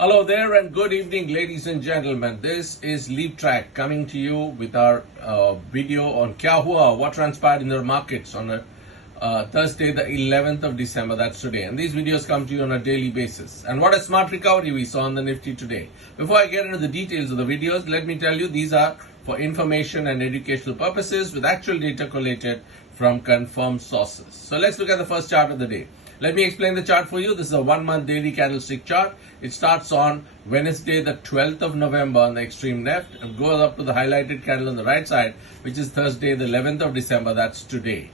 Hello there and good evening, ladies and gentlemen. This is LEAPTRAC coming to you with our video on Kya Hua, what transpired in the markets on a Thursday, the 11th of December, that's today. And these videos come to you on a daily basis. And what a smart recovery we saw on the Nifty today. Before I get into the details of the videos, let me tell you these are for information and educational purposes with actual data collated from confirmed sources. So let's look at the first chart of the day. Let me explain the chart for you. This is a 1-month daily candlestick chart. It starts on Wednesday, the 12th of November on the extreme left and goes up to the highlighted candle on the right side, which is Thursday, the 11th of December. That's today.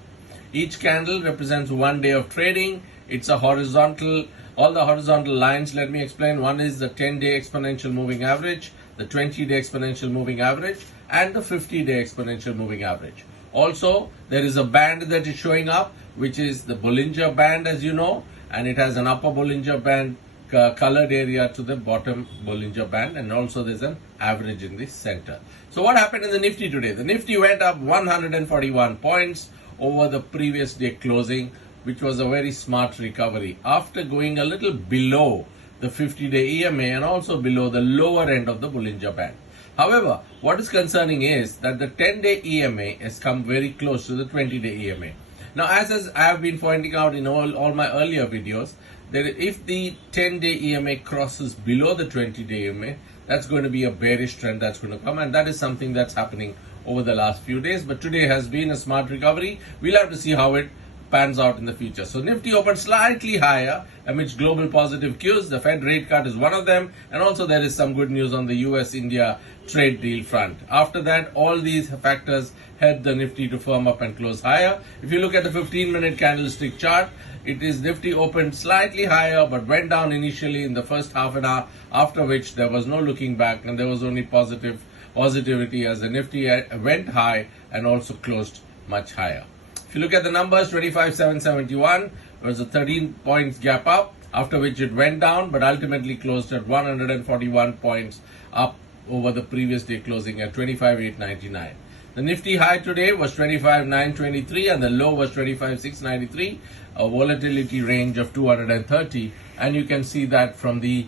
Each candle represents 1 day of trading. It's a horizontal, all the horizontal lines, let me explain. One is the 10-day exponential moving average, the 20-day exponential moving average, and the 50-day exponential moving average. Also, there is a band that is showing up, which is the Bollinger Band, as you know, and it has an upper Bollinger Band colored area to the bottom Bollinger Band, and also there's an average in the center. So what happened in the Nifty today? The Nifty went up 141 points over the previous day closing, which was a very smart recovery after going a little below the 50-day EMA and also below the lower end of the Bollinger Band. However, what is concerning is that the 10-day EMA has come very close to the 20-day EMA. Now, as I have been pointing out in all my earlier videos, that if the 10-day EMA crosses below the 20-day EMA, that's going to be a bearish trend that's going to come, and that is something that's happening over the last few days. But today has been a smart recovery. We'll have to see how it pans out in the future. So Nifty opened slightly higher amidst global positive cues. The Fed rate cut is one of them, and also there is some good news on the US-India trade deal front. After that, all these factors helped the Nifty to firm up and close higher. If you look at the 15-minute candlestick chart, it is Nifty opened slightly higher but went down initially in the first half an hour, after which there was no looking back and there was only positivity as the Nifty went high and also closed much higher. If you look at the numbers, 25,771 was a 13 points gap up, after which it went down but ultimately closed at 141 points up over the previous day closing at 25,899. The Nifty high today was 25,923 and the low was 25,693, a volatility range of 230, and you can see that from the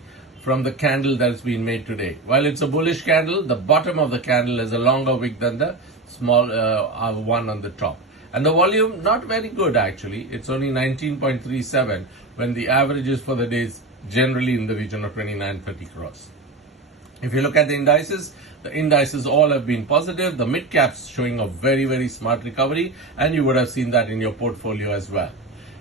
candle that's been made today. While it's a bullish candle, the bottom of the candle is a longer wick than the small one on the top. And the volume, not very good actually. It's only 19.37 when the averages for the day is generally in the region of 29-30 crores. If you look at the indices all have been positive. The mid caps showing a very, very smart recovery, and you would have seen that in your portfolio as well.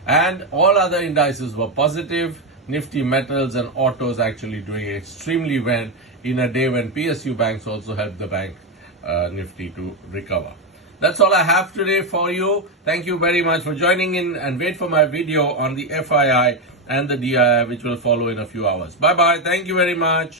And all other indices were positive. Nifty Metals and Autos actually doing extremely well in a day when PSU Banks also helped the bank Nifty to recover. That's all I have today for you. Thank you very much for joining in, and wait for my video on the FII and the DII, which will follow in a few hours. Bye-bye. Thank you very much.